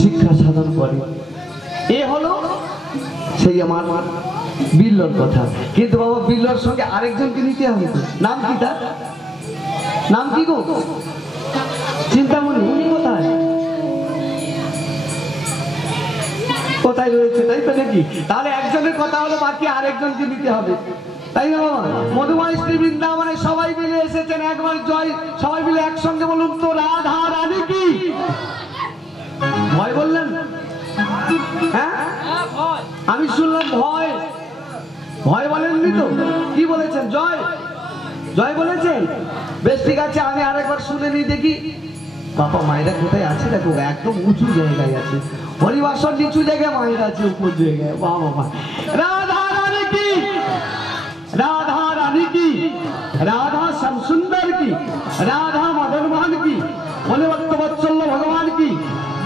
শিক্ষা সাধন করে। এ হলো সেই আমার বিল্লর কথা। কিন্তু বাবা বিল্লর সঙ্গে আরেকজনকে নিতে হবে তো। নাম কি তার? নাম কি গো? চিন্তামণি। উনি কোথায়? কোথায় রয়েছে? তাই তো নাকি? তাহলে একজনের কথা হলো, বাকি আরেকজনকে নিতে হবে, তাই না বাবা? মধুময় শ্রী বৃন্দাবনে সবাই মিলে এসেছেন, একবার জয় সবাই মিলে একসঙ্গে বলুন তো, রাধা রানী কি? ভয় বললেন? হ্যাঁ আমি শুনলাম ভয়। ভয় বলেননি তো? কি বলেছেন? জয় জয় বলেছেন। বেশ ঠিক আছে, আমি আরেকবার শুনে নিই দেখি। বাবা মায়েরা কোথায় আছে দেখো, একদম উঁচু জায়গায় আছে। হরিবাসর নিচু জায়গায়, মায়েরা আছে উপর জায়গায়। বাবা রাধা রানী কি? রাধা রানী কি? রাধা শ্যাম সুন্দর কি? রাধা মদন মোহন কি? মনোভক্ত বৎসল্য ভগবান কি?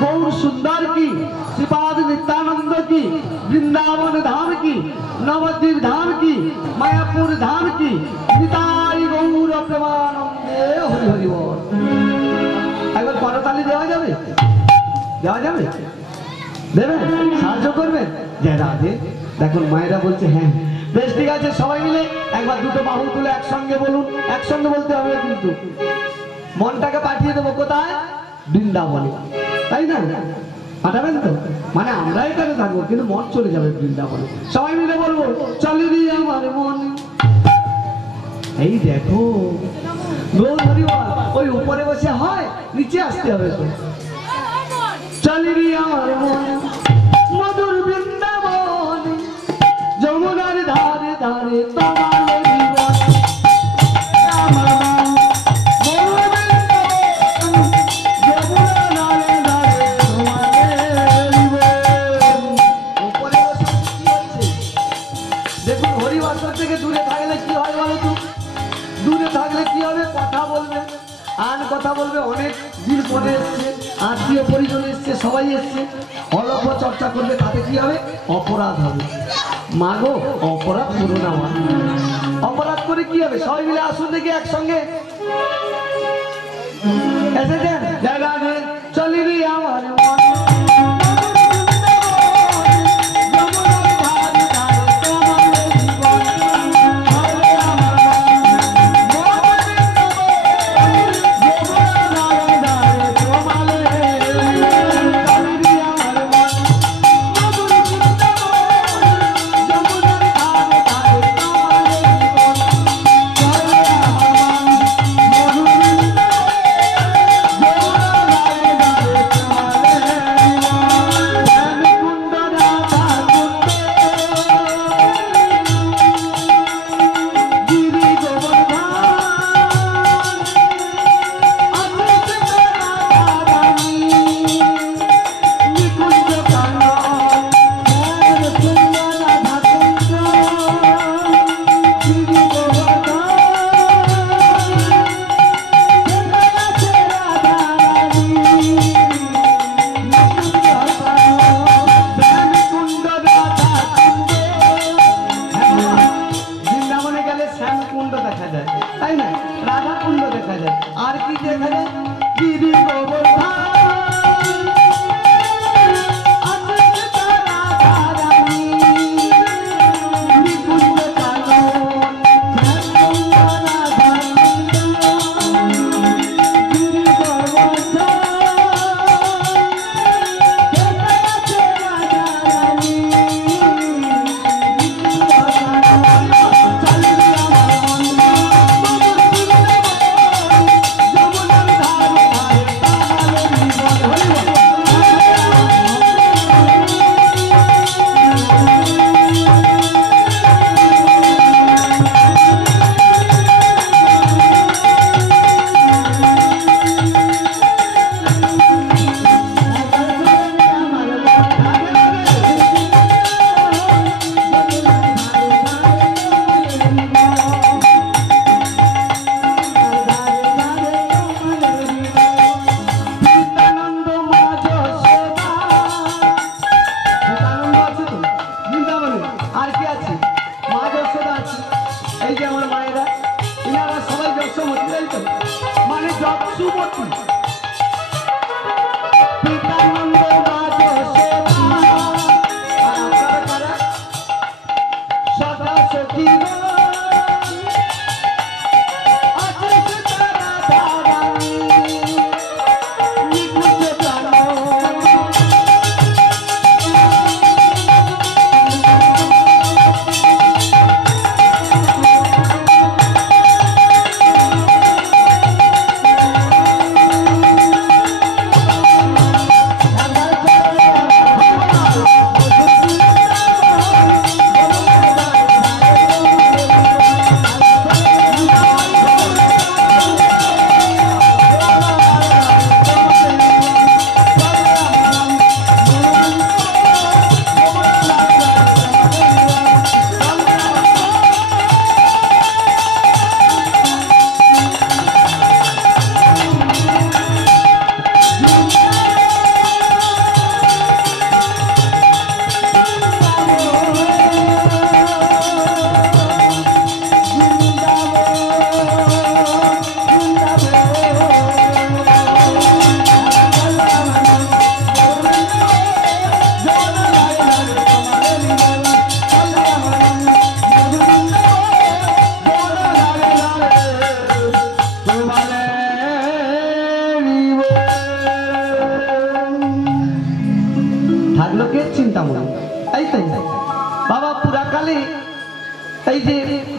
গৌর সুন্দর কি? শ্রীপাদ নিত্যানন্দ কি? বৃন্দাবন ধাম কি? নবদ্বীপ ধাম কি? মায়াপুর ধাম কি? নিতাই গৌর প্রেমানন্দে হরি হরি বল। একবার করতালি দেওয়া যাবে? দেওয়া যাবে? দেবেন? সাহায্য করবেন? জয় রাধে। দেখুন মায়েরা বলছে হ্যাঁ। বেশ ঠিক আছে, সবাই মিলে একবার দুটো বাহু তুলে একসঙ্গে বলুন। একসঙ্গে বলতে হবে কিন্তু। মনটাকে পাঠিয়ে দেবো কোথায়? বৃন্দাবনে, তাই না? পাঠাবেন তো? মানে আমরা এখানে থাকবো কিন্তু মন চলে যাবে বৃন্দাবনে। সবাই মিলে বলবো, চলে রে আমার মন। এই দেখো ওই উপরে বসে হয়, নিচে আসতে হবে তো। চলে রে আমার মন মধুর বৃন্দাবন, যমুনার ধারে ধারে তোমার জীবন। আত্মীয় পরিজন এসছে, সবাই এসছে, অল্প চর্চা করবে, তাতে কি হবে? অপরাধ হবে। মা গো, অপরাধ করো না মা। অপরাধ করে কি হবে? সবাই মিলে আসুন দেখি একসঙ্গে। এসেছেন জায়গা নেই, চলিবি আমার মন।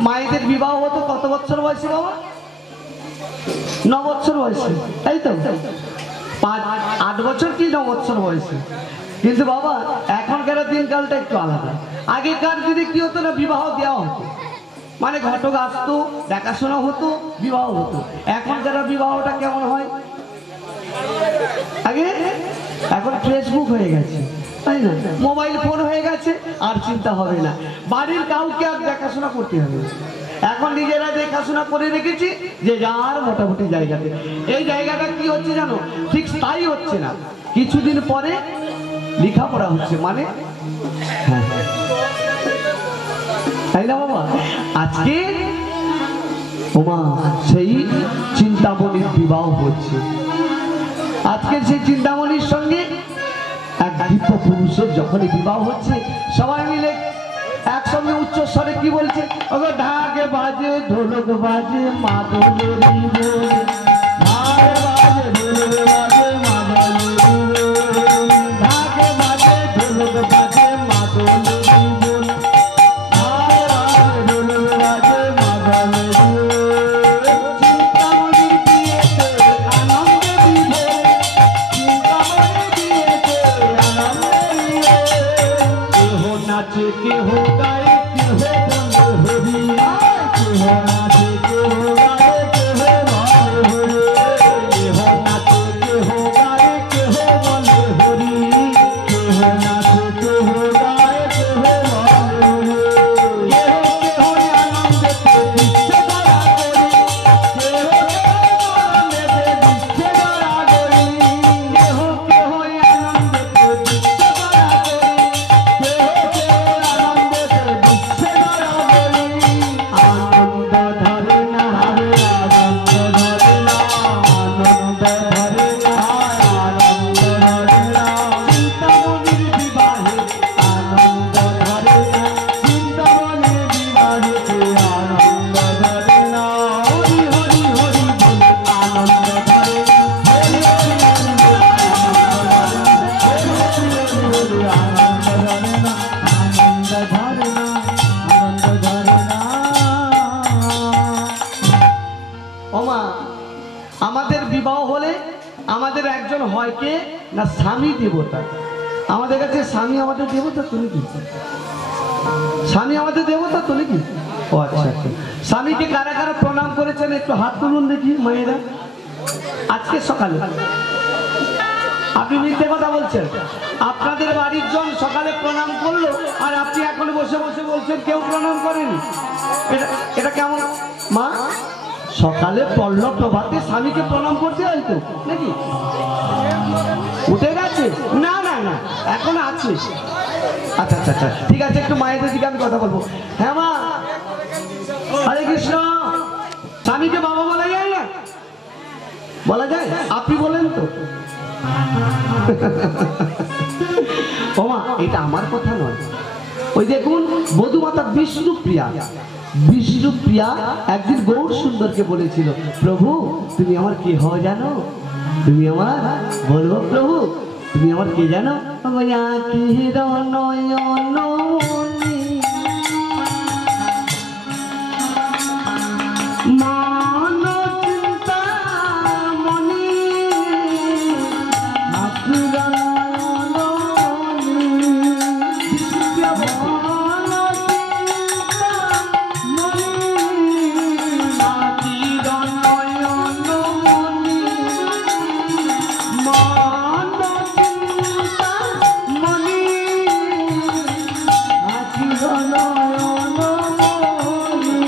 মায়েদের বিবাহ হতো কত বছর বয়সে বাবা? 9 বছর বয়সে, তাই তো? 8 বছর কি 9 বছর বয়সে। কিন্তু বাবা এখনকার দিনকালটা একটু আলাদা। আগেকার দিনে কি হতো না, বিবাহ দেওয়া হতো, মানে ঘটক আসতো, দেখাশোনা হতো, বিবাহ হতো। এখনকার বিবাহটা কেমন হয়? আগে এখন ফেসবুক হয়ে গেছে, তাই না? মোবাইল ফোন হয়ে গেছে, আর চিন্তা হবে না, বাড়ির কাউকে আর দেখাশোনা করতে হবে। এখন এখন নিজেরা দেখাশোনা করে রেখেছি যে যার মোটামুটি জায়গাতে। এই জায়গাটা কি হচ্ছে জানো, ঠিক স্থায়ী হচ্ছে না, কিছুদিন পরে লেখাপড়া হচ্ছে, মানে হ্যাঁ তাই না বাবা? আজকে ওমা সেই চিন্তামণির বিবাহ হচ্ছে। আজকে সেই চিন্তামণির সঙ্গে এক দিব্য পুরুষের যখনই বিবাহ হচ্ছে, সবাই মিলে একসঙ্গে উচ্চস্বরে কি বলছে, ওগো ঢাক বাজে ঢোলক বাজে মাদলের জীবন, ঢাক বাজে ঢোলক বাজে মাদলের জীবন, ঢাক বাজে ঢোলক বাজে মাদলের জীবন, ঢাক বাজে ঢোলক বাজে মাদলের জীবন। চিন্তামণির বিয়েতে আনন্দে বিভোর, চিন্তামণির বিয়েতে আনন্দে বিভোর, কেহ নাচে কেহ গায়ে কেহ বলে হরি, কেহ নাচে কেহ গায়ে কেহ বলে হরি, কেহ নাচে কেহ গায়ে কেহ বলে হরি, কেহ নাচে কেহ গায়ে কেহ বলে হরি, কেহ কেহ আনন্দেতে দিচ্ছে গড়াগড়ি, কেহ কেহ আনন্দেতে দিচ্ছে গড়াগড়ি, কেহ কেহ আনন্দেতে দিচ্ছে গড়াগড়ি, কেহ কেহ আনন্দেতে দিচ্ছে গড়াগড়ি। আনন্দ ধরে না রে আনন্দ ধরে না, আনন্দ ধরে না, আনন্দ ধরে না, চিন্তামণির বিবাহে আনন্দ ধরে না, চিন্তামণির বিবাহেতে আনন্দ ধরে না। হরি হরি হরি বলে আনন্দ ধরে না, হরি হরি হরি বলে আনন্দ ধরে না, আনন্দ ধরে না, আনন্দ ধরে না। ওমা আমাদের বিবাহ হলে আমাদের একজন হয় কে না স্বামী দেবতা। আমাদের কাছে স্বামী আমাদের দেবতা তো নাকি? স্বামী আমাদের দেবতা তো নাকি? ও আচ্ছা আচ্ছা। স্বামীকে কারা কারা প্রণাম করেছেন একটু হাত তুলুন দেখি মায়েরা। আজকে সকালে আপনি মিথ্যে কথা বলছেন। আপনাদের বাড়ির জন সকালে প্রণাম করলো আর আপনি এখন বসে বসে বলছেন কেউ প্রণাম করেনি। এটা কেমন মা? সকালে পড়ল প্রভাতে স্বামীকে প্রণাম করতে হয় তো নাকি? উঠে গেছে? না না না এখন আছে। আচ্ছা আচ্ছা আচ্ছা ঠিক আছে, একটু মায়েদের দিকে আমি কথা বলবো। হ্যাঁ মা, হরে কৃষ্ণ। স্বামীকে বাবা বলা যায় না? বলা যায়? আপনি বলেন তো। ওমা এটা আমার কথা নয়, ওই দেখুন বধূমাতা বিষ্ণুপ্রিয়া, বিষ্ণুপ্রিয়া একদিন গৌর সুন্দরকে বলেছিল, প্রভু তুমি আমার কে হও জানো? তুমি আমার বলবো প্রভু তুমি আমার কে জানো? আখির নয়ন মনি মান চিন্তামণি, আখির নয়ন মনি, বিষ্ণুপ্রিয়া মান চিন্তামণি, আখির নয়ন মনি, মান চিন্তামণি, আখির নয়ন মনি,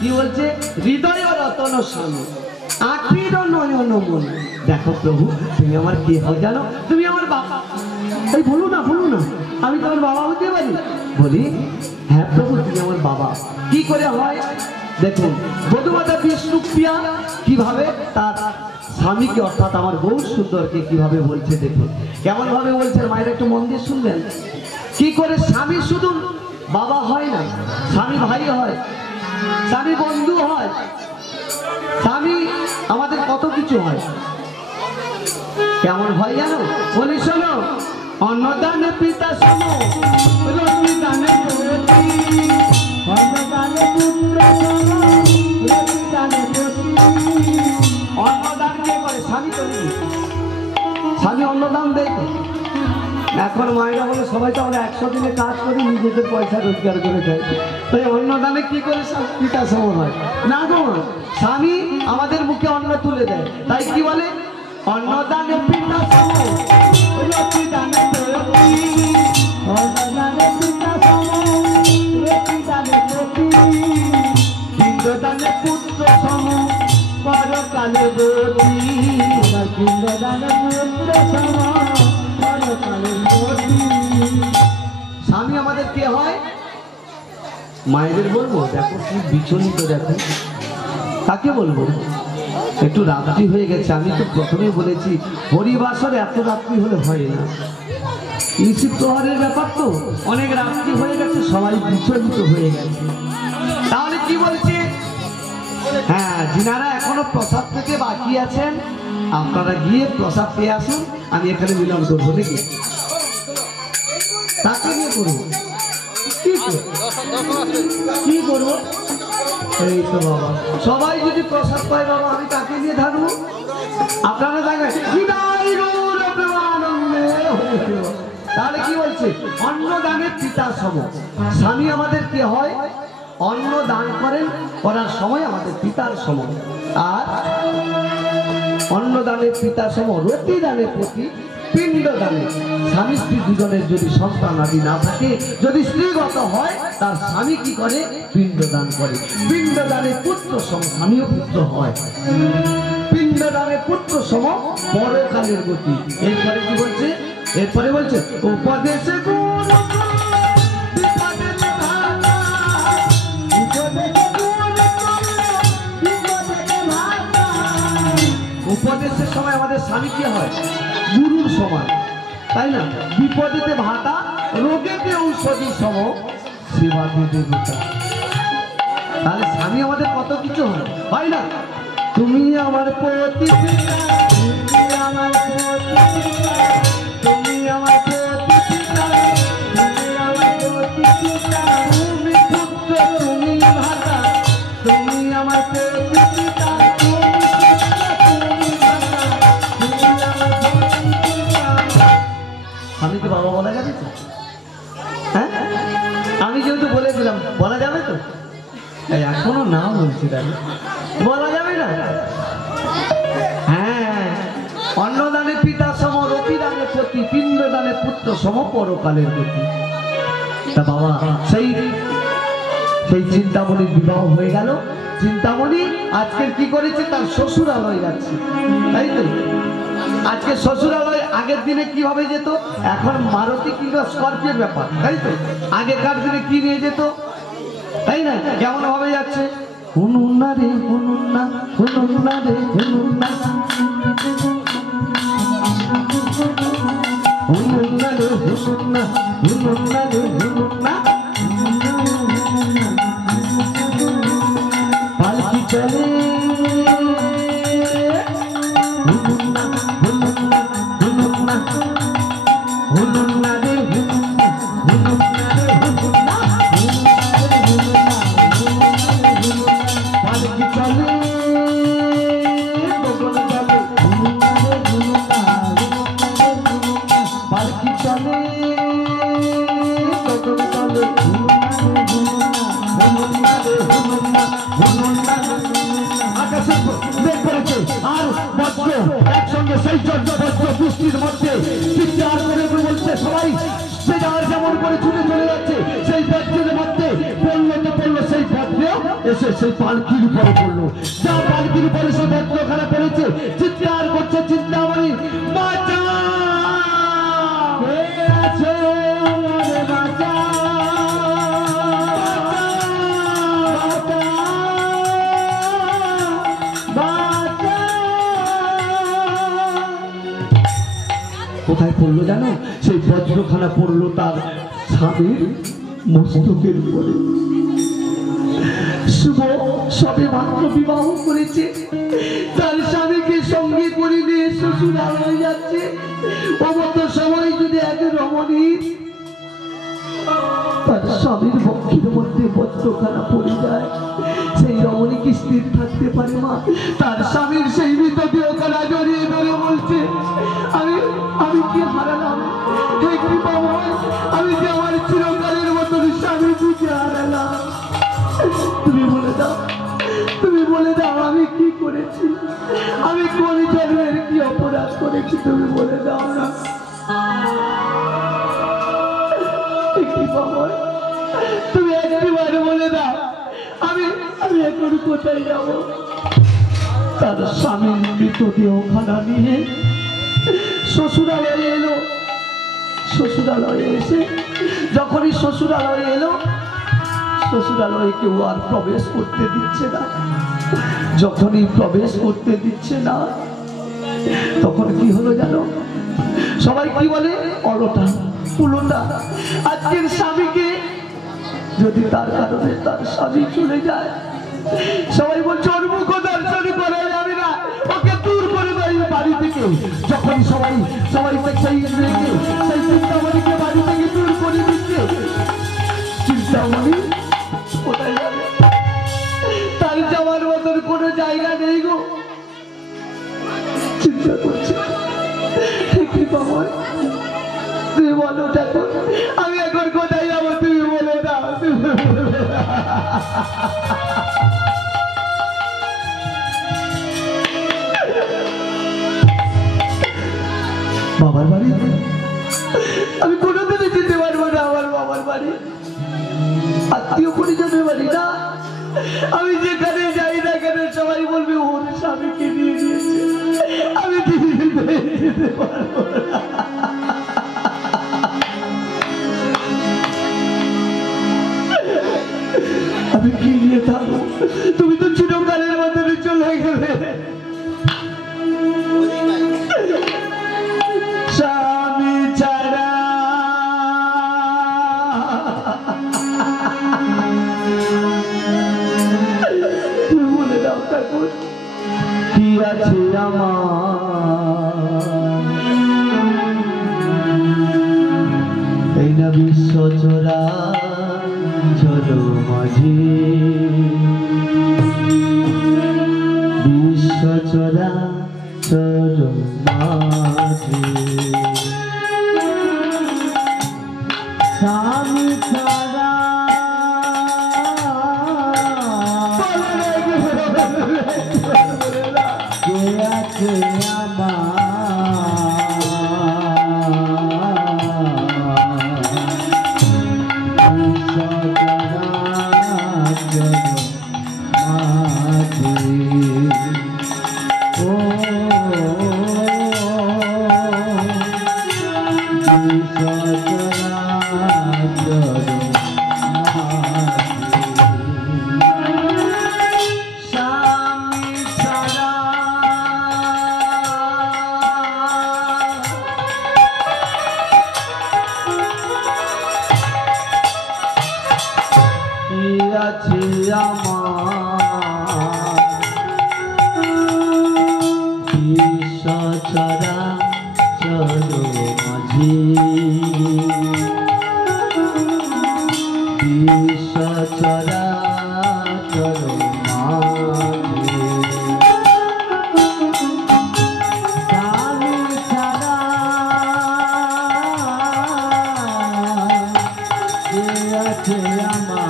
কি বলছে? হৃদয় রতন স্বামী, আখির নয়ন মন। দেখো প্রভু তুমি আমার কে হও জানো? তুমি আমার বাবা। এই বলো না বলো না, আমি তোমার বাবা হতে পারি? বলি হ্যাঁ প্রভু তুমি আমার বাবা। কি করে হয় দেখুন, বধূমাতা বিষ্ণুপ্রিয়া কিভাবে তার স্বামীকে অর্থাৎ আমার গৌর সুন্দরকে কিভাবে বলছে দেখুন, কেমন ভাবে বলছে মায়ের একটু মন দিয়ে শুনবেন। কি করে স্বামী শুধু বাবা হয় না, স্বামী ভাই হয়, স্বামী বন্ধু হয়, স্বামী আমাদের কত কিছু হয়। কেমন হয় জানো? বলি শোনো, অন্নদানে পিতা সম, রতিদানে প্রতি, অন্নদানে পুত্র সম, রতিদানে প্রতি। অন্নদান কে করে? স্বামী তো নেই, স্বামী অন্নদান দেয় তো। এখন মায়েরা বলে সবাই তো আমরা 100 দিনে কাজ করি, নিজেদের পয়সা রোজগার করে খাই, তাই অন্নদানে কি করে পিতা সম হয় না গো? স্বামী আমাদের মুখে অন্ন তুলে দেয়, তাই কি বলে? অন্নদানে পিতা সম, রতিদানে প্রতি, অন্নদানে পিতা সম, রতিদানে প্রতি, পিণ্ডদানে পুত্র সম, পরকালে গতি। পিণ্ডদানে পুত্র সম, পরকালে গতি। স্বামী আমাদের কে হয়? মায়েদের বলবো? দেখো কি বিচলিত, দেখো কাকে বলবো? একটু রাত্রি হয়ে গেছে, আমি তো প্রথমে বলেছি হরিবাসর এত রাত্রি হলে হয় না, নিশ্চিত প্রহারের ব্যাপার তো, অনেক রাত্রি হয়ে গেছে, সবাই বিচলিত হয়ে গেছে। তাহলে কি বলছে? হ্যাঁ, যিনারা এখনো প্রসাদ থেকে বাকি আছেন আপনারা গিয়ে প্রসাদ পেয়ে আসুন, আমি এখানে মিলন করবো নাকি? তাকে নিয়ে করবো, কি করবো? এই তো বাবা, সবাই যদি প্রসাদ পায় বাবা, আমি তাকে নিয়ে থাকবো, আপনারা থাকবেন। তাহলে কি বলছে? অন্নদানের পিতা সম, স্বামী আমাদের কে হয়? অন্ন দান করেন, করার সময় আমাদের পিতার সম। আর অন্নদানের পিতা সম, রতি দানের প্রতি, পিণ্ড দানে। স্বামী স্ত্রী দুজনের যদি সন্তান আদি না থাকে, যদি স্ত্রীগত হয়, তার স্বামী কি করে? পিণ্ড দান করে। পিণ্ড দানে পুত্র সম, স্বামীও পুত্র হয়। পিণ্ড দানে পুত্র সম, পরকালের গতি। এরপরে কি বলছে? এরপরে বলছে উপদেশে উপদেশের সময় আমাদের স্বামী কি হয়? গুরুর সমান, তাই না? বিপদেতে ভাতা, রোগেতে ঔষধি সম, সেবাতে দেবতা। তাহলে স্বামী আমাদের কত কিছু হয় না? তুমি আমার প্রতি, তুমি আমার প্রতি, তুমি আমার প্রতি, তুমি আমার প্রতি, তুমি পুত্র, তুমি ভাতা, তুমি আমার প্রতি, আমি তো বাবা বলা যাবে তো? হ্যাঁ, আমি যেহেতু বলে দিলাম, বলা যাবে তো? এখনো না বলছি, তাহলে বলা যাবে না? হ্যাঁ, অন্নদানে পিতা সম, রতিদানে প্রতি, পিণ্ডদানে পুত্র সম, পরকালের গতি। তা বাবা, সেই চিন্তামণির বিবাহ হয়ে গেল। চিন্তামণি আজকে কি করেছে? তার শ্বশুরালয় যাচ্ছে, তাই তো? আজকে শ্বশুরালয় আগের দিনে কিভাবে যেত? এখন মারুতি কিংবা স্করপিওর ব্যাপার, তাই তো? আগেকার দিনে কি নিয়ে যেত, তাই না? কেমন ভাবে যাচ্ছে? হুনুন্না রে হুনুন্না, হুনুন্না রে হুনুন্না, হুনুন্না রে হুনুন্না, হুনুন্না রে হুনুন্না, পালকি চলে হুনুন্না, হুনুন্না, হুনুন্না, হুনুন্না রে হুনুন্না, হুনুন্না রে হুনুন্না, পালকি চলে বগল চলে, হুনুন্না রে হুনুন্না, পালকি চলে বগল চলে, হুনুন্না রে হুনুন্না, হুনুন্না রে হুনুন্না। আকাশে মেঘ করেছে আর বজ্র একসঙ্গে, সেই জন্য বজ্র বৃষ্টির মধ্যে চিৎকার করে বলছে সবাই, যে যার যেমন করে ছুটে চলে যাচ্ছে, সেই বজ্রের মধ্যে পড়লো তো পড়লো, সেই বজ্রেও এসে সেই পালকির উপরে পড়লো। যা পালকির উপরে সেই বজ্রখানা পড়েছে, চিৎকার করছে চিন্তামণি, বাঁচা কোথায় পড়লো জানো? সেই বজ্রখানা পড়লো তার স্বামীর মস্তকের উপরে। শুভ সবে মাত্র বিবাহ করেছে, তার স্বামীকে সঙ্গে করে নিয়ে শ্বশুরালয়ে যাচ্ছে। অমত সময় যদি এক রমণী তার স্বামীর বক্ষের মধ্যে বস্ত্রখানা পড়ে যায়, সেই রমণী কি স্থির থাকতে পারে মা? তার স্বামীর সেই মৃতদেহখানা জড়িয়ে ধরে বলছে, আমি আমি কি হারালাম, হে কৃপাময়, আমি যে আমার চিরকালের মতন স্বামী বুঝে হারালাম। তুমি বলে দাও, তুমি বলে দাও আমি কি করেছি, আমি কোন জন্মের কি অপরাধ করেছি, তুমি বলে দাও না। তুমি একটিবার বলে দাও, আমি আমি এখন কোথায় যাব? তার স্বামীর মৃতদেহখানা নিয়ে শ্বশুরালয়ে এলো। শ্বশুরালয়ে এসে যখনই শ্বশুরালয়ে এলো, শ্বশুরালয়ে কেউ আর প্রবেশ করতে দিচ্ছে না। যখনই প্রবেশ করতে দিচ্ছে না, তখন কি হলো জানো? সবাই কি বলে? অলটা উলটা। আজকের স্বামীকে যদি তার কারণে তার স্বামী চলে যায়, সবাই বলছে ওর মুখ দর্শন করা যাবে না, ওকে দূর করে দেয় বাড়ি থেকে। যখন সবাই সেই চিন্তামণিকে বাড়ি থেকে দূর করে দিচ্ছে, চিন্তামণি কোথায় যাবে? তার যাওয়ার মতন কোনো জায়গা নেই গো। চিন্তা করছে, তুমি বলো ঠাকুর, আমি এখন কোথায় যাবো? তুমি বলে দাও, তুমি বলে দাও। বাবার বাড়ি আমি কোনোদিনই যেতে পারবো না। আমার বাবার বাড়ি আত্মীয় পরিজনের বাড়ি না। আমি যেখানে যাই না কেন সবাই বলবে ওর স্বামীকে নিয়ে নিয়েছে, আমি যেতে পারবো না। আমি কি নিয়ে থাকবো? তুমি তো চিরকালের মধ্যে চলে গেলে। স্বামী ছাড়া তুমি বলে দাও ঠাকুর, কি আছে আমার? এই না বিশ্ব চোরা চলো মাঝি, বিশ্ব চোরা চলো মাঝি। স্বামী ছাড়া কে আছে আমার? আছে আমার বিশ্ব চরা চলো মাঝি, বিশ্ব চরা চলো মাঝি। স্বামী ছাড়া কে আছে আমার?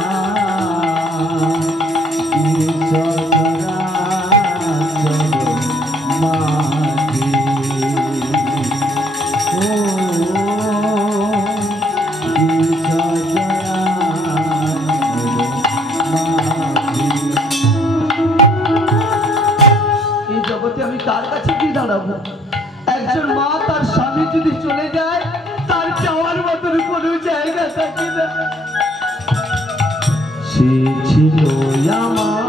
আমি কার কাছে কি দাঁড়াবো? একজন মা তার স্বামী যদি চলে যায়, তার যাওয়ার মতন কোনো জায়গা থাকে না। সে ছিল আমার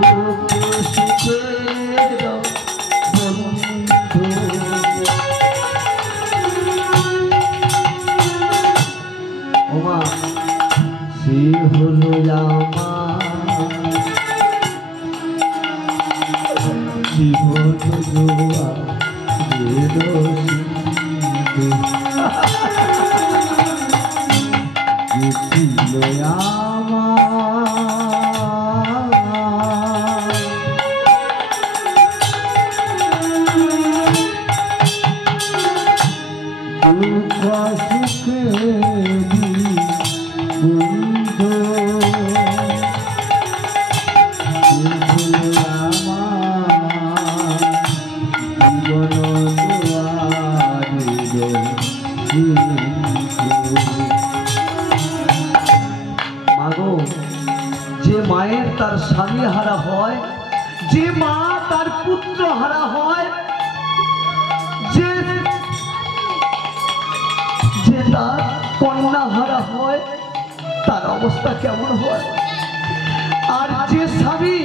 দুঃখ সুখের বন্ধু। হলো আমার জীবন জোয়া মাগো, যে মায়ের তার স্বামী হারা হয়, যে মা তার পুত্র হারা হয়, যে তার কন্যা হারা হয়, তার অবস্থা কেমন হয়? আর যে স্বামী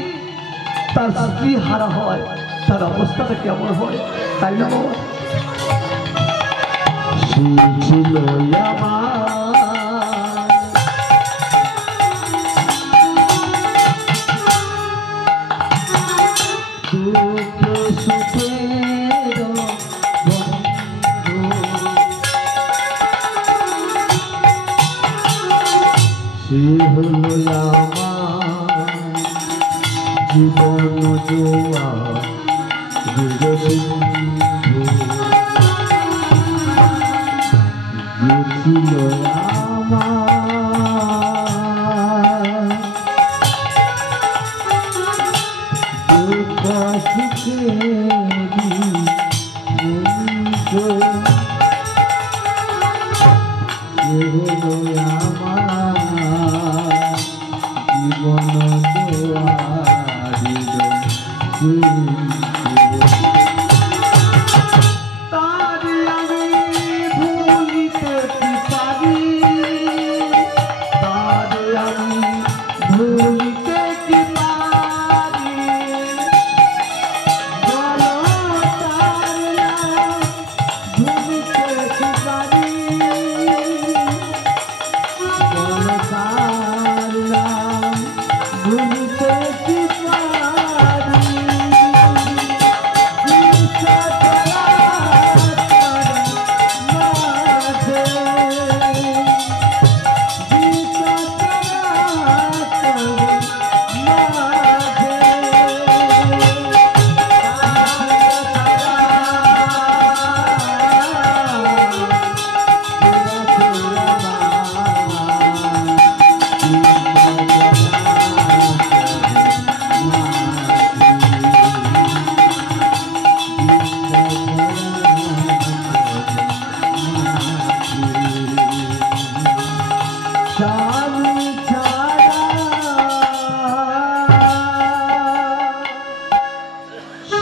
তার স্ত্রী হারা হয়, তার অবস্থাটা কেমন হয়? তাই না বাবা? ছিল জীবন জোয়া ছিল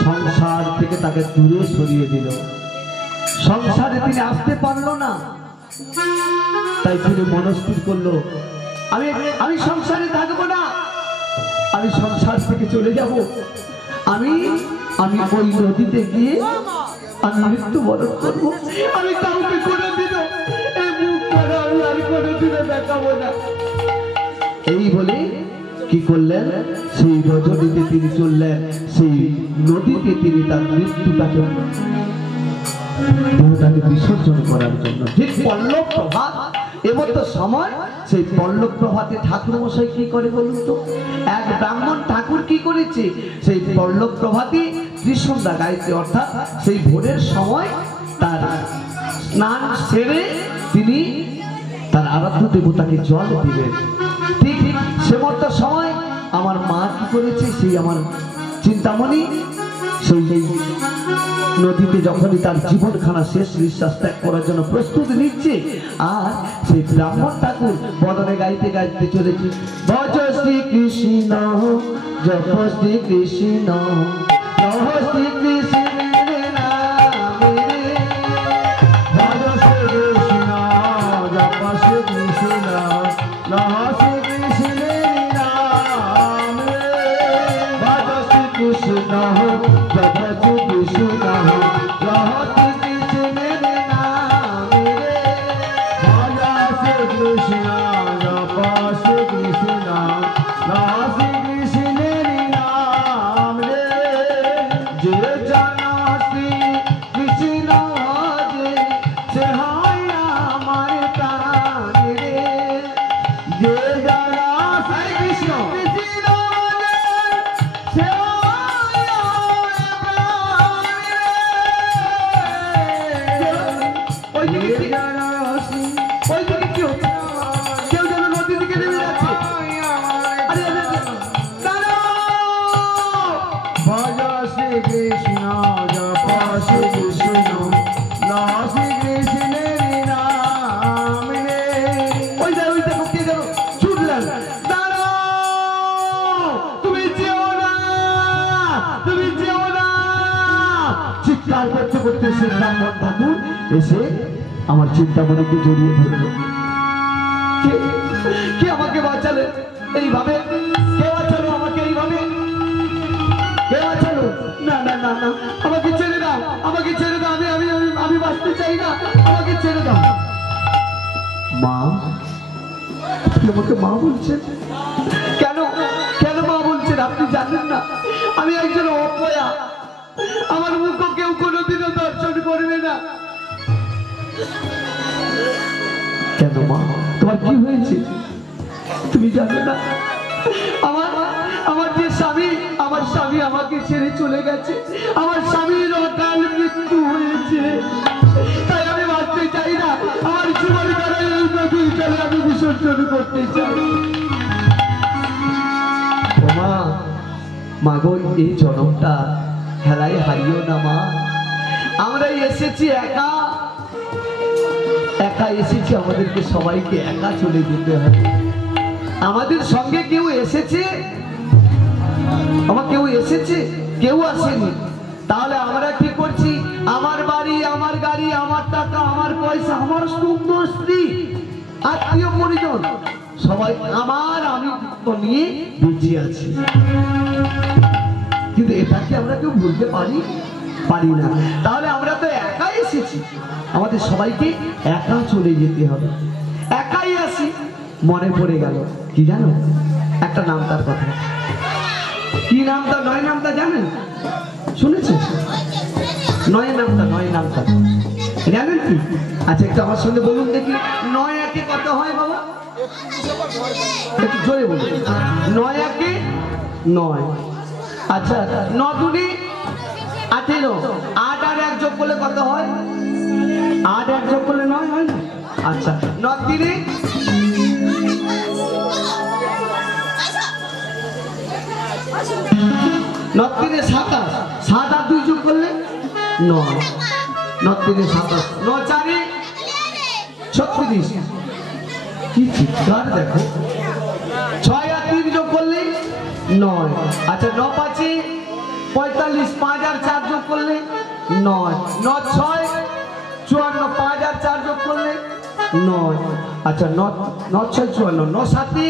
সংসার থেকে তাকে দূরে সরিয়ে দিল। সংসারে তিনি আসতে পারলো না, তাই তিনি মনস্থির করলো, আমি সংসারে থাকবো না, আমি সংসার থেকে চলে যাব, আমি ওই নদীতে গিয়ে আমি মৃত্যুবরণ করবো। আমি কাউকে কোনোদিনও এই মুখ করে আমি আর কোনোদিনও দেখাবো না। এই বলে কি করলেন, সেই রজনীতে তিনি চললেন, সেই নদীতে তিনি তার মৃত্যুটাকে দেহটাকে বিসর্জন করার জন্য। ঠিক পল্লব প্রভাত এমতো সময়, সেই পল্লব প্রভাতে ঠাকুর মশাই কি করে বলুন তো? এক ব্রাহ্মণ ঠাকুর কি করেছে, সেই পল্লব প্রভাতে ত্রিসন্ধ্যা গাইতে, অর্থাৎ সেই ভোরের সময় তার স্নান সেরে তিনি তার আরাধ্য দেবতাকে জল দিবেন। ঠিক সে মতো সময় আমার মা কি করেছে, সেই আমার চিন্তামণি সেই নদীতে যখনই তার জীবনখানা শেষ নিঃশ্বাস ত্যাগ করার জন্য প্রস্তুতি নিচ্ছে, আর সেই ব্রাহ্মণ ঠাকুর বদনে গাইতে গাইতে চলেছে, ভজ শ্রী কৃষ্ণ জপ শ্রী কৃষ্ণ লহ শ্রী কৃষ্ণ Krishna কৃষ্ণ ওইদিকে কি হচ্ছে? কেউ যেন নদীর দিকে নেমে যাচ্ছে। আরে আরে, আরে, দাঁড়াও! ভজ শ্রী কৃষ্ণ জপ শ্রী কৃষ্ণ নাম শ্রী কৃষ্ণের নাম রে। ওই দেখো কে যেন ছুটলেন। দাঁড়াও! তুমি যেও না, তুমি যেও না। চিৎকার করতে করতে সে ব্রাহ্মণ ঠাকুর এসে আমার চিন্তামণিকে জড়িয়ে ধরল। কে আমাকে বাঁচালে এইভাবে? কে বাঁচালো আমাকে এইভাবে? কে বাঁচালো? না না না না, আমাকে ছেড়ে দাও, আমাকে ছেড়ে দাও। আমি আমি আমি আমি বাঁচতে চাই না, আমাকে ছেড়ে দাও। মা, আপনি আমাকে মা বলছেন কেন? কেন মা বলছেন? আপনি জানেন না আমি একজন অপয়া, আমার মুখ কেউ কোনোদিনও দর্শন করবে না। কেন মা, তোমার কি হয়েছে? তুমি জানো না আমার আমার যে স্বামী, আমার স্বামী আমাকে ছেড়ে চলে গেছে। আমার স্বামীর অকাল মৃত্যু হয়েছে, তাই আমি বাঁচতে চাই না। আমার জীবন কালে এই নদীর জলে আমি বিসর্জন করতে চাই। ও মা, মাগো এই জনমটা খেলায় হারিও না মা। আমরা এসেছি একা, একা এসেছি, আমাদেরকে সবাইকে একা চলে যেতে হবে। আমাদের সঙ্গে কেউ এসেছে? আমার কেউ এসেছে? কেউ আসেনি। তাহলে আমরা কি করছি? আমার বাড়ি, আমার গাড়ি, আমার টাকা, আমার পয়সা, আমার সুন্দর স্ত্রী, আত্মীয় পরিজন সবাই আমার আমি নিয়ে বেঁচে আছি। কিন্তু এটাকে আমরা কেউ ভুলতে পারি না। তাহলে আমরা তো একাই এসেছি, আমাদের সবাইকে একা চলে যেতে হবে। একাই আসি। মনে পড়ে গেল কি জানো? একটা নাম তার কথা। কি নামটা? নয় নামটা জানেন? শুনেছেন? নয় নামটা জানেন কি? আচ্ছা একটু আমার সঙ্গে বলুন দেখি, 9 একে কত হয় বাবা? একটু জোরে বলুন। 9 একে 9। আচ্ছা 9 দুনি 18। 8 আর 1 যোগ করলে কত হয়? 8 1 যোগ করলে 9 হয় না? আচ্ছা 9 তিনে 9 তিনে 27। 7 আর 2 যোগ করলে 9। 9 তিনে 27। 9 4 36। কি চিৎকার দেখো। 6 আর 3 যোগ করলে 9। আচ্ছা 9 5 45। 5 আর 4 যোগ করলে 9। 9 6 54। 5 আর 4 যোগ করলে 9। আচ্ছা 9 6 54। 9 7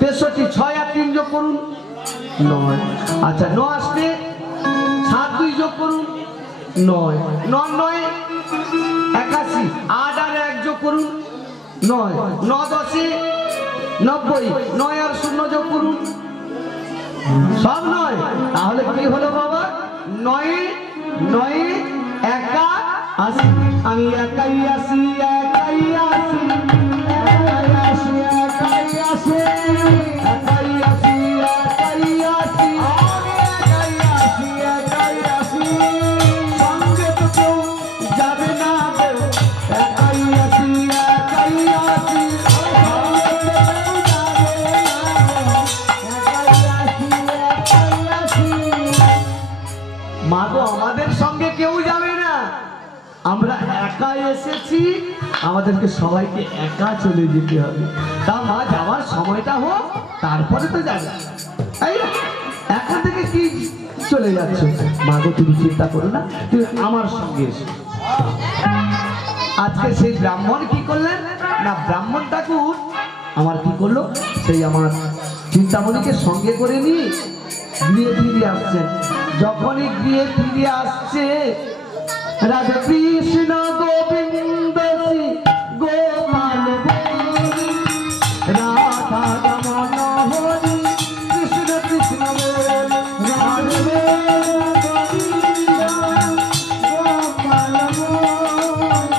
63। 6 আর 3 যোগ করুন 9। আচ্ছা 9 আসলে 7 2 যোগ করুন 9। 9 9 81। 8 আর 1 যোগ করুন 9। 9 10 90। 9 আর 0 যোগ করুন সব 9। তাহলে কি হলো বাবা? 9 9 একা 80। আমি একাই আসি, একাই আসি, একাই আসি, একাই আসি, একাই আসি, একাই আসি, আমি একাই আসি, একাই আসি। সঙ্গে তো কেউ যাবে না গো, একাই আসি, একাই আসি, সঙ্গে তো কেউ যাবে না গো, একাই আসি, একাই আসি। মা গো, আমাদের সঙ্গে কেউ যাবে না, আমরা একা এসেছি, আমাদেরকে সবাইকে একা চলে যেতে হবে। তা মা যাওয়ার সময়টা হোক, তারপরে তো যাবে। তাই না? একা থেকে কি চলে যাচ্ছে? মা গো তুমি চিন্তা করো না, তুমি আমার সঙ্গে এসো। আজকে সেই ব্রাহ্মণ কি করলেন না, ব্রাহ্মণ ঠাকুর আমার কি করলো, সেই আমার চিন্তামণিকে সঙ্গে করে নিয়ে গৃহে ফিরে আসছেন। যখনই গৃহে ফিরে আসছে, রাধে কৃষ্ণ গোবিন্দ শ্রী গোপাল বলি, রাধা রমন হরি কৃষ্ণ কৃষ্ণ বলি, রাধে গোবিন্দ গোপাল বলি,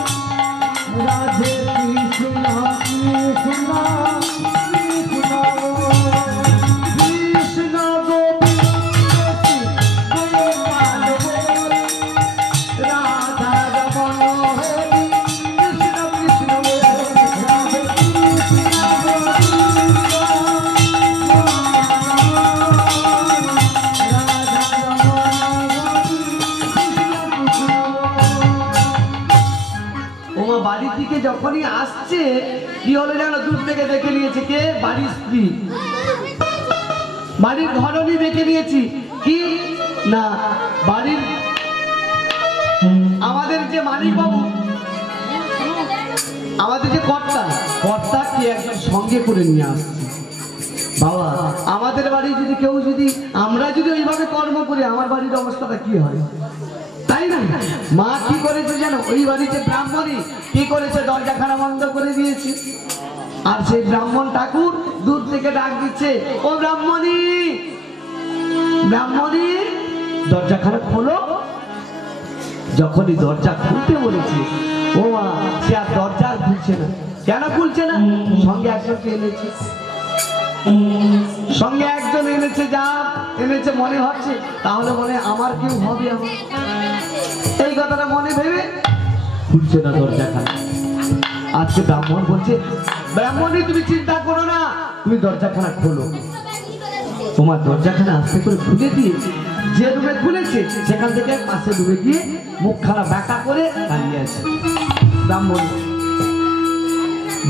রাধে কৃষ্ণ কৃষ্ণ কৃষ্ণ বলি। আসছে কি হলো জানো, দূর থেকে দেখে নিয়েছে কে, বাড়ির স্ত্রী, বাড়ির ঘরণী দেখে নিয়েছি কি না, বাড়ির আমাদের যে মালিক বাবু, আমাদের যে কর্তা কি একজন সঙ্গে করে নিয়ে আসছে। বাবা আমাদের বাড়ি যদি কেউ যদি আমরা যদি ওইভাবে কর্ম করি আমার বাড়ির অবস্থাটা কি হয়, তাই না? মা কি করেছে জানো, ওই বাড়িতে ব্রাহ্মণী কি করেছে, দরজাখানা বন্ধ করে দিয়েছে। আর সেই ব্রাহ্মণ ঠাকুর দূর থেকে ডাক দিচ্ছে, ও ব্রাহ্মণী, ব্রাহ্মণী দরজাখানা খোলো। যখনই দরজা খুলতে বলেছে, ও মা সে আর দরজা আর খুলছে না। কেন খুলছে না? সঙ্গে একজনকে এনেছে, সঙ্গে একজন এনেছে, যা এনেছে মনে হচ্ছে তাহলে মনে আমার কেউ হবে, আমার এই কথাটা মনে ভেবে খুলছে না দরজাখানা। আজকে ব্রাহ্মণ বলছে, ব্রাহ্মণী তুমি চিন্তা করো না, তুমি দরজাখানা খোলো। তোমার দরজাখানা আস্তে করে খুলে দিয়ে যে রুমে খুলেছে সেখান থেকে পাশে ডুবে গিয়ে মুখখানা ব্যাকা করে দাঁড়িয়ে আছে ব্রাহ্মণ।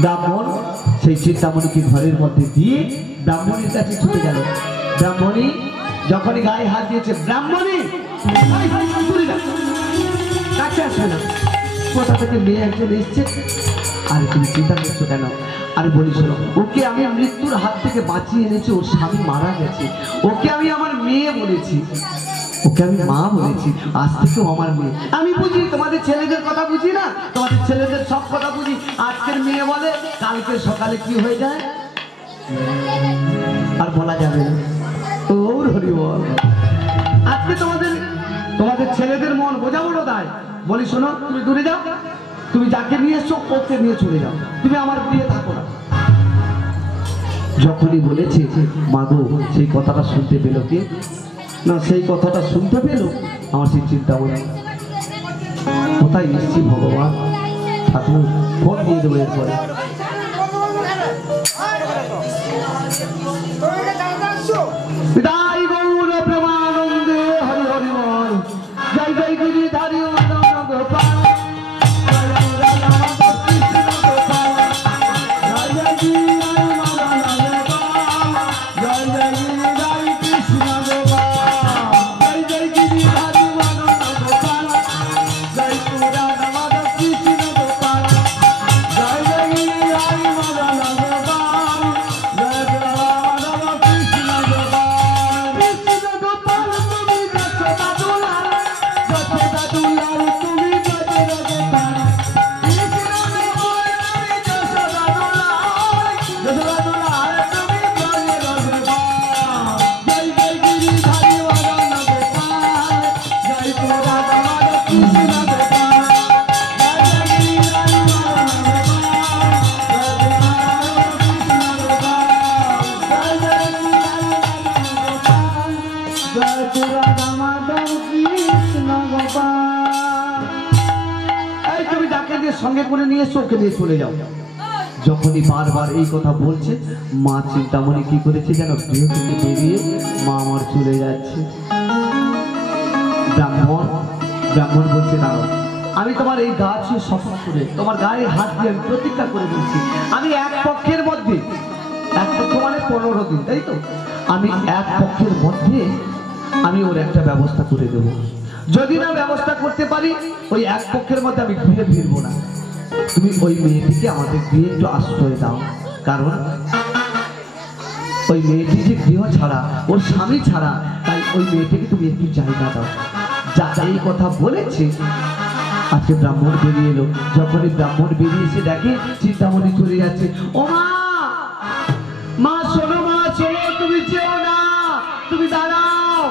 ব্রাহ্মণ সেই চিন্তামণিকে ঘরের মধ্যে দিয়ে ব্রাহ্মণীর কাছে ছুটে গেল। ব্রাহ্মণী যখনই গায়ে হাত দিয়েছে, ব্রাহ্মণী কাছে আসবে না, কোথা থেকে মেয়ে একজন এসছে। আরে তুমি চিন্তা করছো কেন? আরে বলি শোনো, ওকে আমি মৃত্যুর হাত থেকে বাঁচিয়ে এনেছি, ওর স্বামী মারা গেছে, ওকে আমি আমার মেয়ে বলেছি, ওকে আমি মা বলেছি, আজ থেকেও আমার মেয়ে। আমি বুঝি তোমাদের ছেলেদের কথা বুঝি না, তোমাদের ছেলেদের সব কথা বুঝি। আজকের মেয়ে বলে কালকে সকালে কি হয়ে যায় আর বলা যাবে না। ওর হরি বল, আজকে তোমাদের ছেলেদের মন বোঝা বড় দায়। বলি শোনো, তুমি দূরে যাও, তুমি যাকে নিয়ে এসছো ওকে নিয়ে চলে যাও, তুমি আমার বিয়ে থাকো না। যখনই বলেছে মা গো, সেই কথাটা শুনতে পেল কে না, সেই কথাটা শুনতে পেল আমার সেই চিন্তা মনে, কোথায় এসছি ভগবান, ঠাকুর ফোন দিয়ে দেবো এরপরে। বিদায় গৌর প্রেমানন্দে হরি হরি বল, জয় জয় গিরিধারী মাধব গোপাল, সঙ্গে করে নিয়ে এসো, ওকে নিয়ে চলে যাও। যখনই বারবার এই কথা বলছে, মা চিন্তামণি কি করেছে যেন, গৃহ থেকে বেরিয়ে মা আমার চলে যাচ্ছে। ব্রাহ্মণ বলছে, না আমি তোমার এই গা ছুঁয়ে শপথ করে তোমার গায়ে হাত দিয়ে আমি প্রতিজ্ঞা করে বলছি, আমি এক পক্ষের মধ্যে, এক পক্ষ মানে 15 দিন, তাই তো, আমি এক পক্ষের মধ্যে আমি ওর একটা ব্যবস্থা করে দেব। যদি না ব্যবস্থা করতে পারি, ওই এক পক্ষের মধ্যে আমি ঘুরে ফিরবো না। তুমি ওই মেয়েটিকে আমাদের গৃহে একটু আশ্রয় দাও, কারণ ওই মেয়েটি যে গৃহ ছাড়া, ওর স্বামী ছাড়া, তাই ওই মেয়েটিকে তুমি একটু জায়গা দাও। যা এই কথা বলেছে, আজকে ব্রাহ্মণ বেরিয়ে এলো। যখনই ব্রাহ্মণ বেরিয়ে এসে দেখে চিন্তামণি চলে যাচ্ছে, ও মা, মা শোনো, মা শোনো, তুমি যেও না, তুমি দাঁড়াও।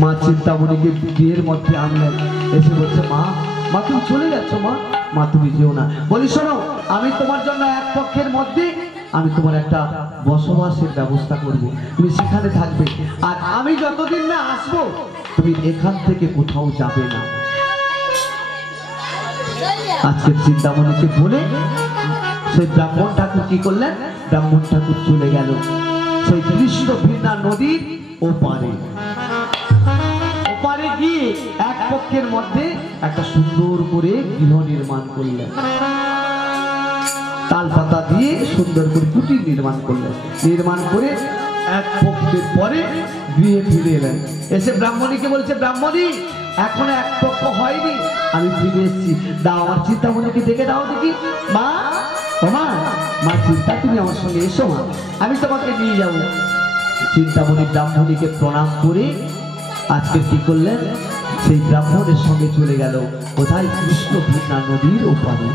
মা চিন্তামণিকে বিয়ের মধ্যে আনলেন, এসে বলছে, মা মা তুমি চলে যাচ্ছ, মা মা তুমি যেও না। বলি শোনো, আমি তোমার জন্য এক পক্ষের মধ্যে আমি তোমার একটা বসবাসের ব্যবস্থা করব, তুমি সেখানে থাকবে, আর আমি যতদিন না আসবো তুমি এখান থেকে কোথাও যাবে না। আজকে চিন্তামণিকে বলে সেই ব্রাহ্মণ ঠাকুর কি করলেন, ব্রাহ্মণ ঠাকুর চলে গেল সেই কৃষ্ণ ভিন্না নদীর ওপারে। ওপারে গিয়ে এক পক্ষের মধ্যে একটা সুন্দর করে গৃহ নির্মাণ করলেন। তাল পাতা দিয়ে সুন্দর করে কুটির নির্মাণ করলেন। নির্মাণ করে এক পক্ষের পরে গৃহে ফিরে এলেন। এসে ব্রাহ্মণীকে বলছে, ব্রাহ্মণী এখনো এক পক্ষ হয়নি, আমি ফিরে এসেছি, দাও আমার চিন্তামণিকে ডেকে দাও দেখি। মা, ও মা, মা চিন্তা, তুমি আমার সঙ্গে এসো মা, আমি তোমাকে নিয়ে যাবো। চিন্তামণি ব্রাহ্মণীকে প্রণাম করে আজকে কি করলেন, সেই ব্রাহ্মণের সঙ্গে চলে গেল কোথায়, কৃষ্ণভিন্না নদীর ওপারে।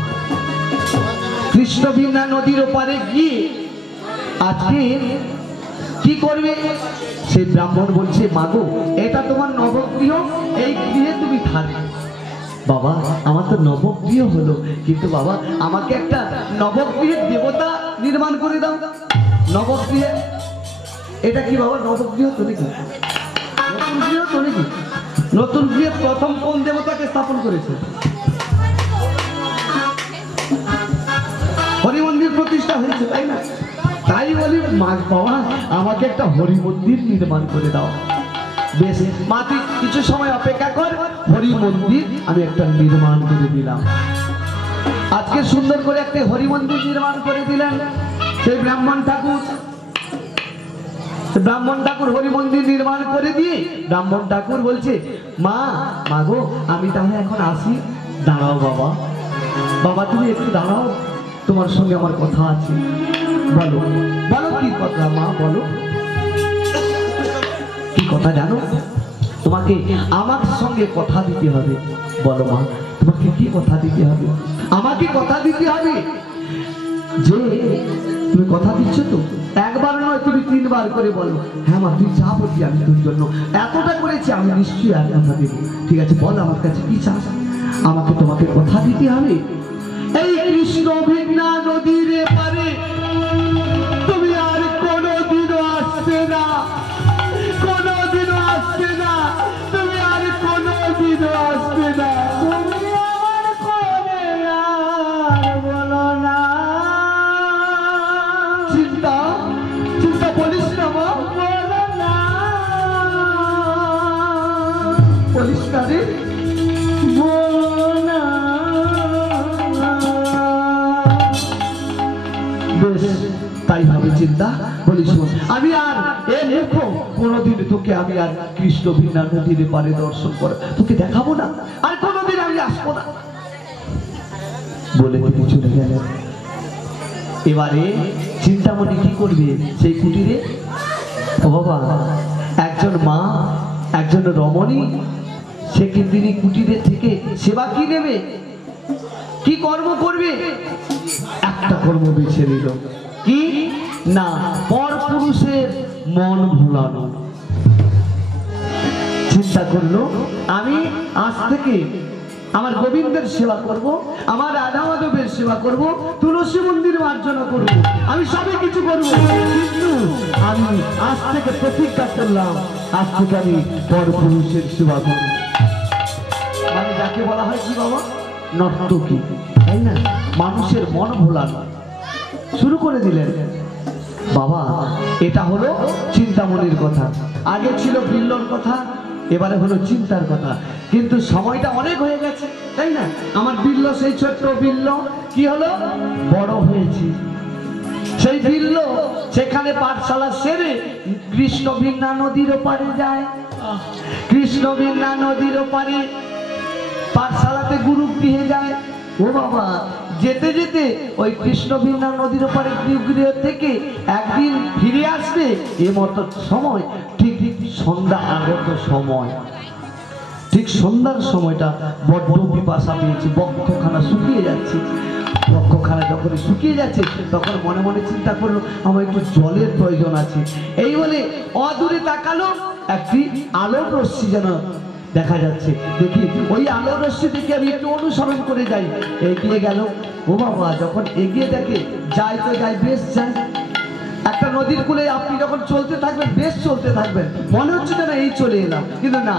কৃষ্ণভিন্না নদীর ওপারে গিয়ে আজকে কি করবে, সেই ব্রাহ্মণ বলছে, মাগো এটা তোমার নবগৃহ, এই গৃহে তুমি থাকবে। বাবা আমার তো নবগৃহ হলো, কিন্তু বাবা আমাকে একটা নবগৃহের দেবতা নির্মাণ করে দাও। নবগৃহে এটা কি বাবা, নবগৃহ তো নাকি, নতুন গৃহ তো নাকি? নতুন গৃহে প্রথম কোন দেবতাকে স্থাপন করেছে? হরি মন্দির প্রতিষ্ঠা হয়েছে, তাই না? তাই বলি মা, বাবা আমাকে একটা হরি মন্দির নির্মাণ করে দাও। বেশ মা, তুই কিছু সময় অপেক্ষা কর, হরি মন্দির আমি একটা নির্মাণ করে দিলাম। আজকে সুন্দর করে একটা হরি মন্দির নির্মাণ করে দিলেন সেই ব্রাহ্মণ ঠাকুর। ব্রাহ্মণ ঠাকুর হরি মন্দির নির্মাণ করে দিয়ে ব্রাহ্মণ ঠাকুর বলছে, মা, মাগো আমি তাহলে এখন আসি। দাঁড়াও বাবা, বাবা তুমি একটু দাঁড়াও, তোমার সঙ্গে আমার কথা আছে। বলো বলো কি কথা মা, বলো কি কথা জানো? তোমাকে আমার সঙ্গে কথা দিতে হবে। বলো মা, তোমাকে কি কথা দিতে হবে? আমাকে কথা দিতে হবে যে তুমি কথা দিচ্ছ তো, একবার নয় তুমি 3 বার করে বলো। হ্যাঁ মা, তুই চা বলছি, আমি তোর জন্য এতটা করেছি, আমি নিশ্চয়ই আর কথা দেবো। ঠিক আছে বল আমার কাছে কি চাস? আমাকে তোমাকে কথা দিতে হবে, এই কৃষ্ণভিন্না নদীর এপারে তুমি আর কোনোদিনও আসবে না, কোনোদিনও আসবে না, তুমি আর কোনোদিনও আসবে না। তুমি আমার করে আর বলো না। চিন্তা চিন্তা বলিস না মা, বলো না, বলিস না রে, বলো না। তাই হবে চিন্তা, বলিস আমি আর এ মুখো কোনোদিন তোকে আমি আর কৃষ্ণভিন্না নদীর পারে দর্শন করে তোকে দেখাবো না, আর কোনোদিন আমি আসবো না বলে তিনি চলে গেলেন। এবারে চিন্তামণি কি করবে সেই কুটিরে? ও বাবা, একজন মা, একজন রমণী, সে কি তিনি কুটিরে থেকে সেবা কি নেবে, কি কর্ম করবে? একটা কর্ম বেছে নিল, কি না, পর পুরুষের মন ভোলানো। চিন্তা করলো, আমি আজ থেকে আমার গোবিন্দের সেবা করব, আমার রাধা মাধবের সেবা করব, তুলসী মন্দির মার্জনা করব, আমি সবই কিছু করব, কিন্তু আমি আজ থেকে প্রতিজ্ঞা করলাম, আজ থেকে আমি পর পুরুষের সেবা করব। মানে যাকে বলা হয় কি বাবা, নর্তকী, তাই না? মানুষের মন ভোলানো শুরু করে দিলেন। বাবা এটা হলো চিন্তামণির কথা, আগে ছিল বিল্লর কথা, এবারে হলো চিন্তার কথা। কিন্তু সময়টা অনেক হয়ে গেছে, তাই না? আমার বিল্ল, সেই ছোট্ট বিল্ল কি হলো, বড় হয়েছে। সেই বিল্ল সেখানে পাঠশালা সেরে কৃষ্ণভিন্না নদীর ওপারে যায়। কৃষ্ণভিন্না নদীর ওপারে পাঠশালাতে গুরু গৃহে যায়। ও বাবা, যেতে যেতে ওই কৃষ্ণভিন্না নদীর ওপারে গৃহ থেকে একদিন ফিরে আসবে এ মতো সময়, ঠিক ঠিক সন্ধ্যা আগত সময়, ঠিক সন্ধ্যার সময়টা বড্ড পিপাসা পেয়েছে, বক্ষখানা শুকিয়ে যাচ্ছে। বক্ষখানা যখন শুকিয়ে যাচ্ছে তখন মনে মনে চিন্তা করলো, আমার একটু জলের প্রয়োজন আছে। এই বলে অদূরে তাকালো, একটি আলোর রশ্মি যেন দেখা যাচ্ছে। দেখি ওই আলোর রশ্মি থেকে আমি একটু অনুসরণ করে যাই। এগিয়ে গেল। ও বাবা, যখন এগিয়ে দেখে, যাই তো যাই, বেশ যাই। একটা নদীর কূলে আপনি যখন চলতে থাকবেন, বেশ চলতে থাকবেন, মনে হচ্ছে যেন এই চলে এলাম, কিন্তু না,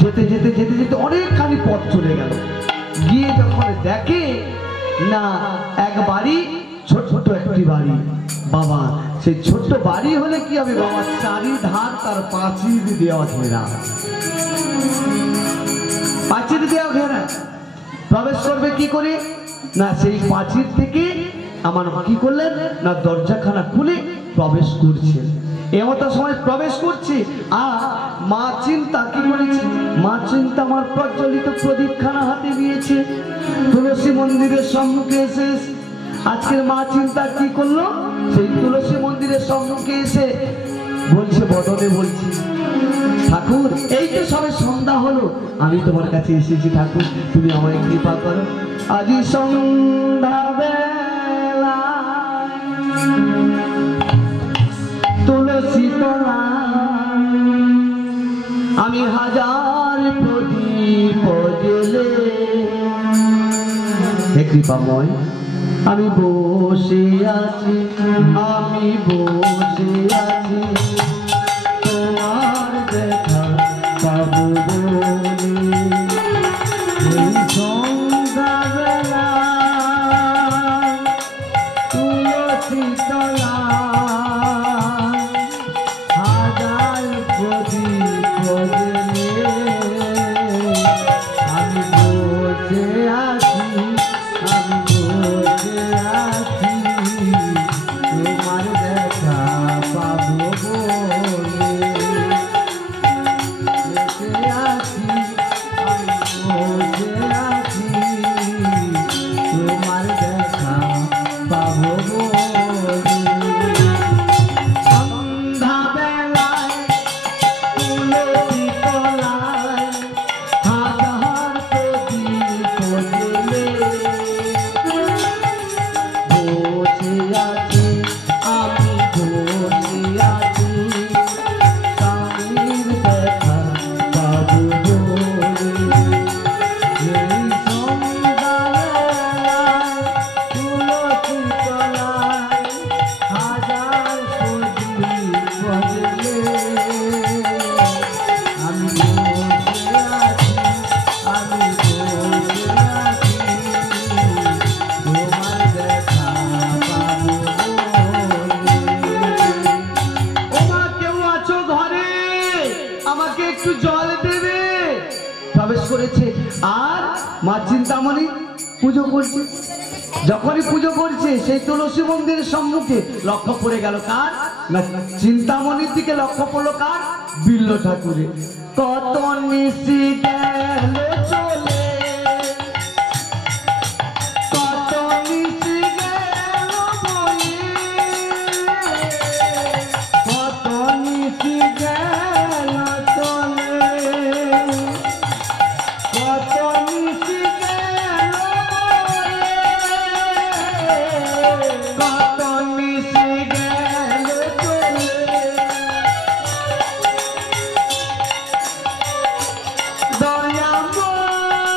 যেতে যেতে যেতে যেতে অনেকখানি পথ চলে গেল। গিয়ে যখন দেখে না, এক বাড়ি, ছোট ছোট একটি বাড়ি। বাবা, সেই ছোট্ট বাড়ি হলে কি হবে বাবা, চারিধার তার পাঁচিল দেওয়া ঘেরা, পাঁচিল দেওয়া ঘেরা। প্রবেশ করবে কি করে? না সেই প্রাচীর থেকে আমার কি করলেন না দরজাখানা খুলে প্রবেশ করছে। এমতো সময় প্রবেশ করছে আর মা চিন্তা কি করেছে, মা চিন্তা আমার প্রজ্বলিত প্রদীপখানা হাতে নিয়েছে, তুলসী মন্দিরের সম্মুখে এসে আজকের মা চিন্তা কি করলো, সেই তুলসী মন্দিরের সম্মুখে এসে বলছে, বদনে বলছি, ঠাকুর এই তো সবে সন্ধ্যা হলো, আমি তোমার কাছে এসেছি ঠাকুর, তুমি আমায় কৃপা করো। আজি সন্ধ্যা বেলা তুলসী তলা আমি হাজার প্রদীপ জ্বেলে, হে কৃপাময় আমি বসে আছি, আমি বসে আছি তোমার দেখা পাবো বলে। এই সন্ধ্যাবেলা তুলসী তলা হাজার প্রদীপ জ্বেলে আমি বসে আছি, আমি বসে আছি তোমার দেখা পাবো বলে। বসে আছি, আমি বসে আছি তোমার দেখা পাবো বলে। সন্ধ্যাবেলায় তুলসী তলায় হাজার প্রদীপ জ্বেলে বসে আছি, আমি বসে আছি স্বামীর দেখা পাবো বলে। এই সন্ধ্যাবেলায় তুলসী তলায় হাজার প্রদীপ জ্বেলে আমি বসে আছি, আমি বসে আছি তোমার দেখা পাবো বলে। ও মা, কেউ আছো ঘরে? আমাকে একটু জল দেবে। প্রবেশ করেছে আর মা চিন্তামণি পুজো করছে। যখনই পুজো করছে সেই তুলসী মন্দিরের সম্মুখে লক্ষ্য পড়ে গেল কার না চিন্তামণির দিকে লক্ষ্য পড়লো কার, বিল্ল ঠাকুরের। কত নিশি গেল চলে, কত নিশি গেল বয়ে, কত নিশি গেল চলে, কত নিশি গেল বয়ে, কত নিশি গেল চলে। দয়াময়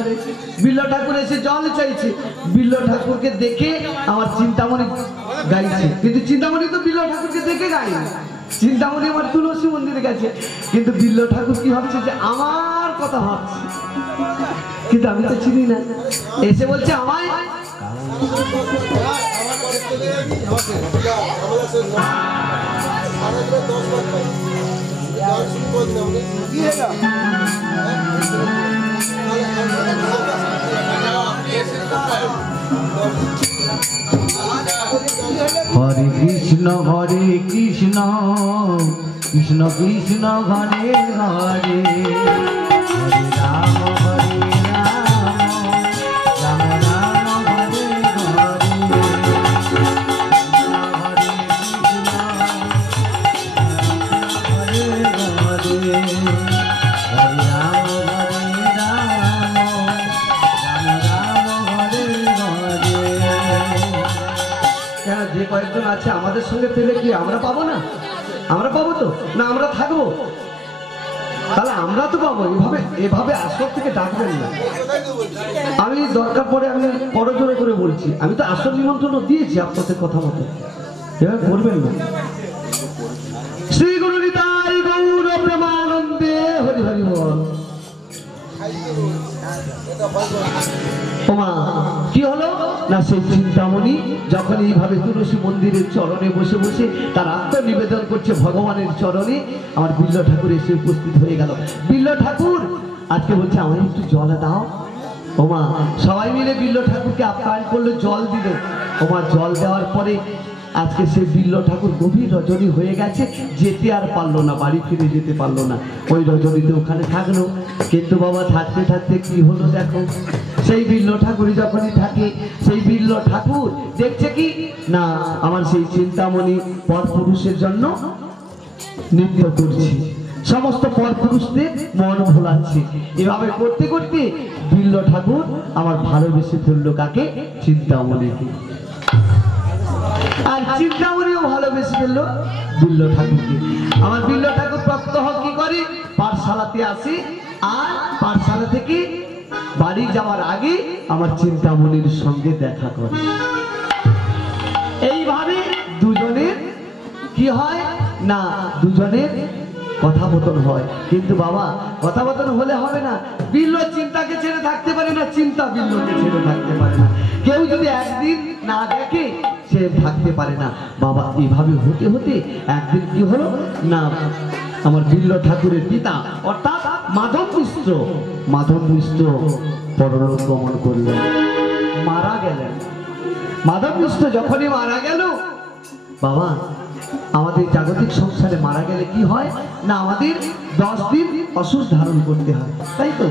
ঘরে, বিল্ল ঠাকুর এসে জল চাইছে। বিল্ল ঠাকুরকে দেখে আমার চিন্তামণি গাইছে, কিন্তু চিন্তামণি তো বিল্ল ঠাকুরকে দেখে গায় না। চিন্তামণি আমার তুলসী মন্দিরে গেছে, কিন্তু বিল্ল ঠাকুর কি ভাবছে যে আমার কথা ভাবছে, কিন্তু আমি তো চিনি না। এসে বলছে আমায় হরে কৃষ্ণ কৃষ্ণ কৃষ্ণ হরে হরে, হরে রাম রাম রাম হরে হরে, হরে হরে হরে রাম হরে হরে। কেন যে কয়েকজন আছে আমাদের সঙ্গে পেলে কি আমরা পাবো না? আমরা পাবো তো না, আমরা থাকবো, তাহলে আমরা তো পাবো। এভাবে আসর থেকে ডাকবেন না। আমি দরকার পড়ে আমি করজোরে করে বলছি, আমি তো আসর নিমন্ত্রণ দিয়েছি আপনাদের কথা মতো, এভাবে করবেন না। শ্রী গুরু নিতাই গৌর প্রেমানন্দে হরি হরি বল। ওমা কি হলো না, সেই চিন্তামণি যখন এইভাবে তুলসী মন্দিরের চরণে বসে বসে তার আত্ম নিবেদন করছে ভগবানের চরণে, আমার বিল্ল ঠাকুর এসে উপস্থিত হয়ে গেল। বিল্ল ঠাকুর আজকে বলছে আমায় একটু জল দাও। ওমা সবাই মিলে বিল্ল ঠাকুরকে আপ্যায়ন করলো, জল দিল। ওমা জল দেওয়ার পরে আজকে সে বিল্ল ঠাকুর গভীর রজনী হয়ে গেছে, যেতে আর পারলো না, বাড়ি ফিরে যেতে পারলো না, ওই রজনীতে ওখানে থাকলো। কিন্তু বাবা থাকতে থাকতে কি হলো দেখো, সেই বিল্ল ঠাকুরই যখনই থাকে, সেই বিল্ল ঠাকুর দেখছে কি না আমার সেই চিন্তামণি পরপুরুষের জন্য নৃত্য করছে, সমস্ত পরপুরুষদের মন ভোলাচ্ছে। এভাবে করতে করতে বিল্ল ঠাকুর আমার ভালোবেসে ফেললো কাকে? চিন্তামণিকে। আর চিন্তামণিও ভালোবেসে ফেললো বিল্ল ঠাকুরকে। আমার বিল্ল ঠাকুর প্রত্যহ কি করে? পাঠশালাতে আসে, আর পাঠশালা থেকে বাড়ি যাওয়ার আগে আমার চিন্তামণির সঙ্গে দেখা করে। এইভাবে দুজনের কি হয় না, দুজনের কথাবতন হয়। কিন্তু বাবা কথাবতন হলে হবে না, বিল্ল চিন্তাকে ছেড়ে থাকতে পারে না, চিন্তা বিল্লকে ছেড়ে থাকতে পারে না। কেউ যদি একদিন না দেখে সে থাকতে পারে না। বাবা এইভাবে হতে হতে একদিন কি হলো না, আমার বিল্ল ঠাকুরের পিতা অর্থাৎ মাধব মিশ্র পরলোক গমন করলেন, মারা গেলেন। মাধব মিশ্র যখনই মারা গেল, বাবা আমাদের জাগতিক সংসারে মারা গেলে কি হয় না, আমাদের 10 দিন অসুখ ধারণ করতে হয়, তাই তো?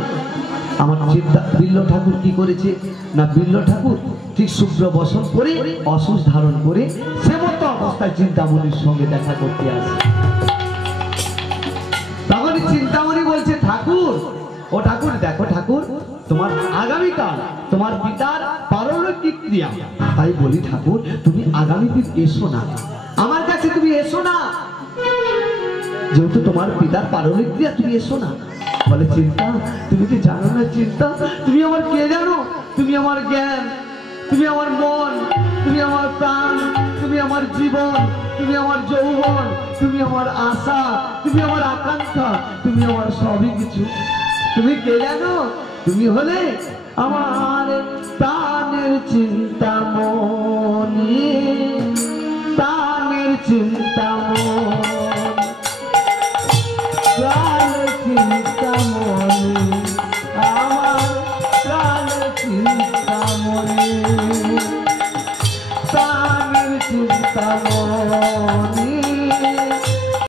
আমার চিন্তা বিল্ল ঠাকুর কি করেছে না, বিল্ল ঠাকুর ঠিক শুভ্র বসন করে অসুখ ধারণ করে সে মতো অবস্থায় চিন্তামণির সঙ্গে দেখা করতে আসে। তখন চিন্তামণি বলছে ঠাকুর, ও ঠাকুর দেখো ঠাকুর, তোমার আগামীকাল তোমার পিতার পারলৌকিক ক্রিয়া, তাই বলি ঠাকুর তুমি আগামী দিন এসো না, আমার কাছে তুমি এসো না, যেহেতু তোমার পিতার পারলৌকিক ক্রিয়া তুমি এসো না। বলে চিন্তা তুমি কি জানো না চিন্তা, তুমি আমার কে জানো? তুমি আমার জ্ঞান, তুমি আমার মন, তুমি আমার প্রাণ, তুমি আমার জীবন, তুমি আমার যৌবন, তুমি আমার আশা, তুমি আমার আকাঙ্ক্ষা, তুমি আমার সবই কিছু। তুমি কে জানো? তুমি হলে আমার প্রাণের চিন্তামণি, প্রাণের চিন্তামণি, প্রাণের চিন্তামণি, আমার প্রাণের চিন্তামণি, প্রাণের চিন্তামণি।